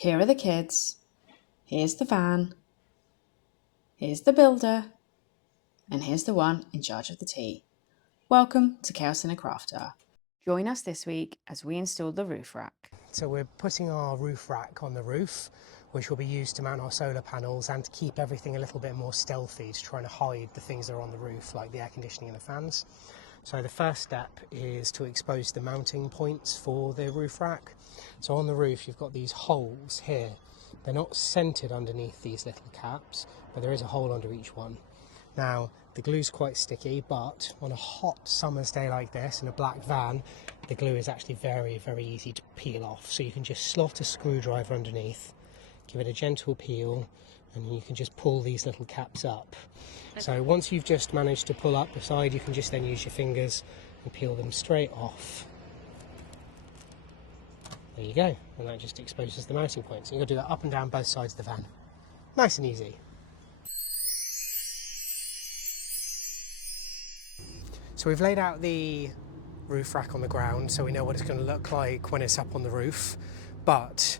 Here are the kids, here's the van, here's the builder, and here's the one in charge of the tea. Welcome to Chaos in a Crafter. Join us this week as we install the roof rack. So we're putting our roof rack on the roof, which will be used to mount our solar panels and to keep everything a little bit more stealthy, to try and hide the things that are on the roof, like the air conditioning and the fans. So the first step is to expose the mounting points for the roof rack. So on the roof you've got these holes here. They're not centered underneath these little caps, but there is a hole under each one. Now the glue's quite sticky, but on a hot summer's day like this in a black van, the glue is actually very, very easy to peel off. So you can just slot a screwdriver underneath, give it a gentle peel, and you can just pull these little caps up. Okay. So once you've just managed to pull up the side, you can just then use your fingers and peel them straight off. There you go, and that just exposes the mounting points. You've got to do that up and down both sides of the van. Nice and easy. So we've laid out the roof rack on the ground so we know what it's going to look like when it's up on the roof, but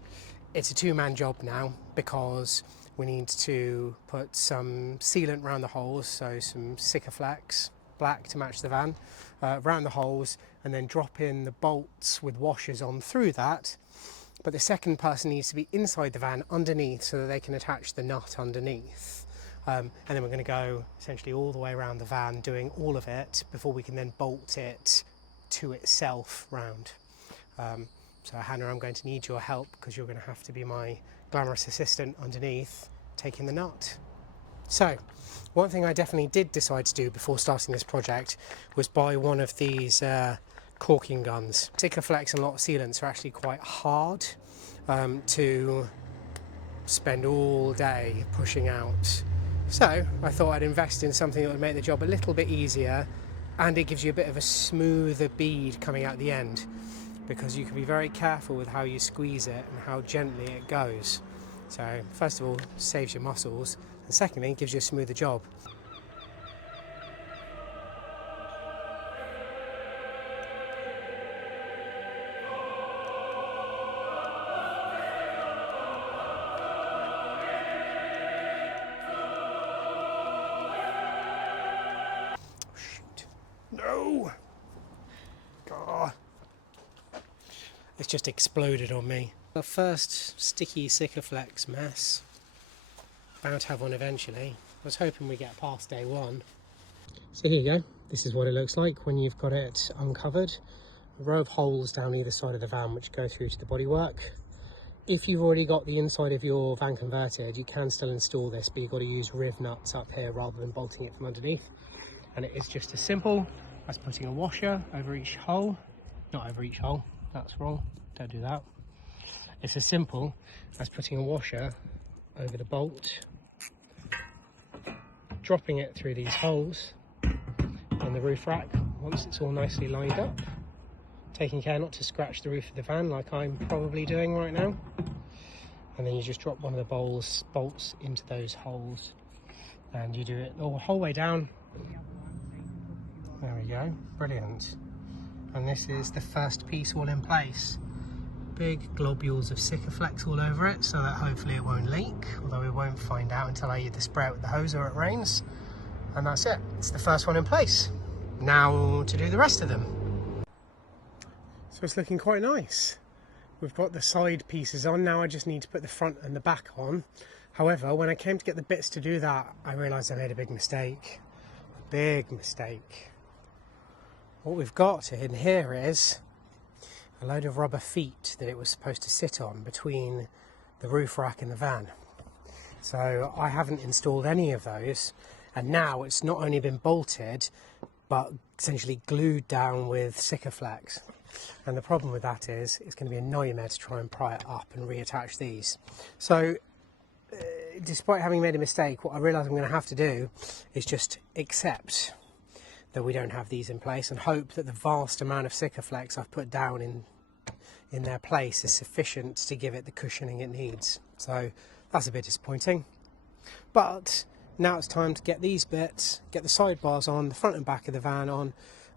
it's a two-man job now because we need to put some sealant around the holes, so some Sikaflex black to match the van around the holes, and then drop in the bolts with washers on through that. But the second person needs to be inside the van underneath so that they can attach the nut underneath. And then we're going to go essentially all the way around the van doing all of it before we can then bolt it to itself round. So Hannah, I'm going to need your help because you're going to have to be my glamorous assistant underneath taking the nut. So one thing I definitely did decide to do before starting this project was buy one of these caulking guns. Sikaflex and a lot of sealants are actually quite hard to spend all day pushing out. So I thought I'd invest in something that would make the job a little bit easier, and it gives you a bit of a smoother bead coming out the end, because you can be very careful with how you squeeze it and how gently it goes. So first of all, saves your muscles, and secondly, gives you a smoother job. No! God. It's just exploded on me. The first sticky Sikaflex mess. Bound to have one eventually. I was hoping we get past day one. So here you go. This is what it looks like when you've got it uncovered. A row of holes down either side of the van which go through to the bodywork. If you've already got the inside of your van converted, you can still install this, but you've got to use riv nuts up here rather than bolting it from underneath. And it is just as simple as putting a washer over each hole. Not over each hole, that's wrong, don't do that. It's as simple as putting a washer over the bolt, dropping it through these holes in the roof rack once it's all nicely lined up, taking care not to scratch the roof of the van like I'm probably doing right now, and then you just drop one of the bolts into those holes, and you do it the whole way down. There we go, brilliant. And this is the first piece all in place. Big globules of Sikaflex all over it so that hopefully it won't leak, although we won't find out until I either spray it with the hose or it rains. And that's it, it's the first one in place. Now to do the rest of them. So it's looking quite nice. We've got the side pieces on, now I just need to put the front and the back on. However, when I came to get the bits to do that, I realised I made a big mistake. A big mistake. What we've got in here is a load of rubber feet that it was supposed to sit on between the roof rack and the van. So I haven't installed any of those, and now it's not only been bolted but essentially glued down with Sikaflex. And the problem with that is it's going to be a nightmare to try and pry it up and reattach these. So despite having made a mistake, what I realise I'm going to have to do is just accept that we don't have these in place and hope that the vast amount of Sikaflex I've put down in their place is sufficient to give it the cushioning it needs. So that's a bit disappointing. But now it's time to get these bits, get the sidebars on, the front and back of the van on,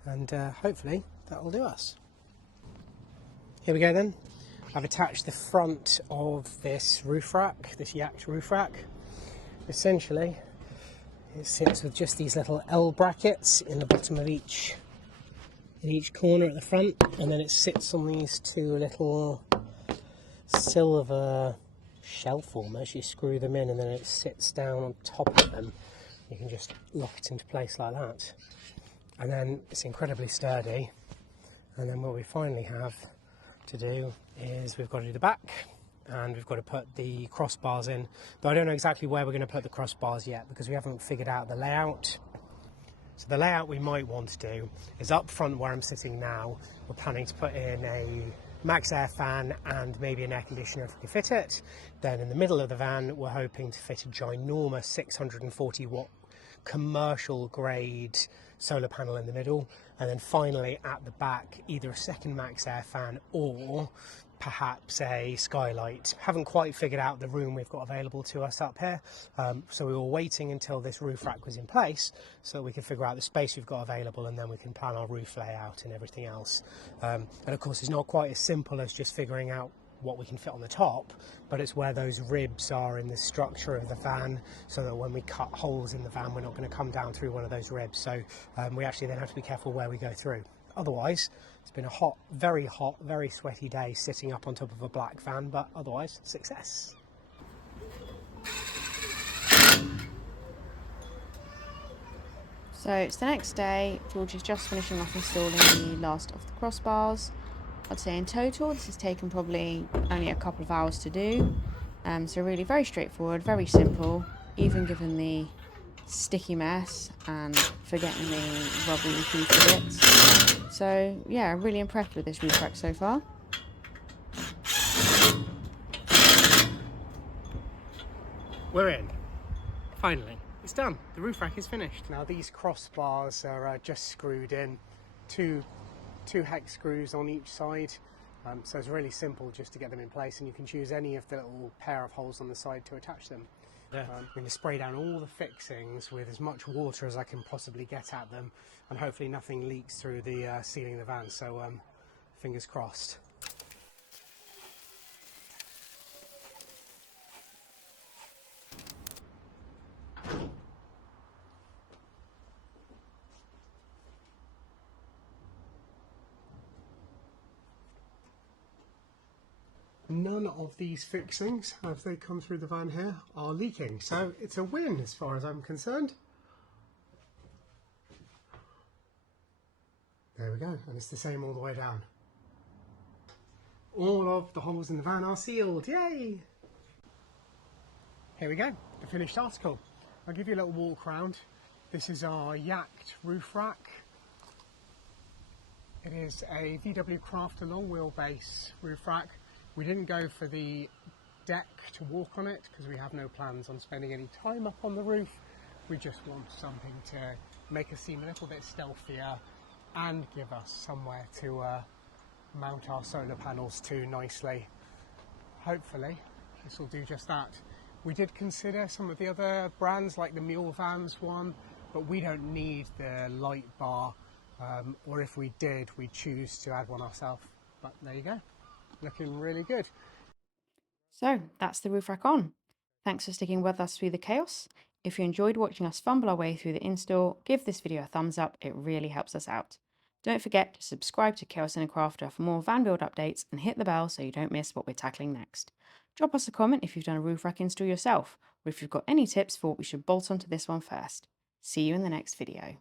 and hopefully that will do us. Here we go then. I've attached the front of this roof rack, this yacht roof rack. Essentially, it sits with just these little L brackets in the bottom of each corner at the front, and then it sits on these two little silver shell formers. You screw them in and then it sits down on top of them. You can just lock it into place like that, and then it's incredibly sturdy. And then what we finally have to do is we've got to do the back, and we've got to put the crossbars in, though I don't know exactly where we're going to put the crossbars yet because we haven't figured out the layout. So the layout we might want to do is up front where I'm sitting now. We're planning to put in a max air fan and maybe an air conditioner if we can fit it. Then in the middle of the van we're hoping to fit a ginormous 640 watt commercial grade solar panel in the middle, and then finally at the back either a second max air fan or perhaps a skylight. Haven't quite figured out the room we've got available to us up here, so we were waiting until this roof rack was in place so that we could figure out the space we've got available, and then we can plan our roof layout and everything else. And of course it's not quite as simple as just figuring out what we can fit on the top, but it's where those ribs are in the structure of the van, so that when we cut holes in the van we're not going to come down through one of those ribs. So we actually then have to be careful where we go through. Otherwise it's been a hot, very sweaty day sitting up on top of a black van, but otherwise success. So it's the next day. George is just finishing off installing the last of the crossbars. I'd say in total this has taken probably only a couple of hours to do. So really very straightforward, very simple, even given the sticky mess and forgetting the rubbery goofy bits. So yeah, I'm really impressed with this roof rack so far. We're in. Finally, it's done. The roof rack is finished. Now these crossbars are just screwed in, two hex screws on each side. So it's really simple just to get them in place, and you can choose any of the little pair of holes on the side to attach them. I'm going to spray down all the fixings with as much water as I can possibly get at them, and hopefully nothing leaks through the ceiling of the van, so fingers crossed. None of these fixings, as they come through the van here, are leaking, so it's a win as far as I'm concerned. There we go, and it's the same all the way down. All of the holes in the van are sealed, yay! Here we go, the finished article. I'll give you a little walk around. This is our yacht roof rack. It is a VW Crafter long wheelbase roof rack. We didn't go for the deck to walk on it because we have no plans on spending any time up on the roof. We just want something to make us seem a little bit stealthier and give us somewhere to mount our solar panels to nicely. Hopefully this will do just that. We did consider some of the other brands like the Mule Vans one, but we don't need the light bar, or if we did we'd choose to add one ourselves. But there you go. Looking really good. So that's the roof rack on. Thanks for sticking with us through the chaos. If you enjoyed watching us fumble our way through the install, give this video a thumbs up, it really helps us out. Don't forget to subscribe to Chaos in a Crafter for more van build updates, and hit the bell so you don't miss what we're tackling next. Drop us a comment if you've done a roof rack install yourself, or if you've got any tips for what we should bolt onto this one first. See you in the next video.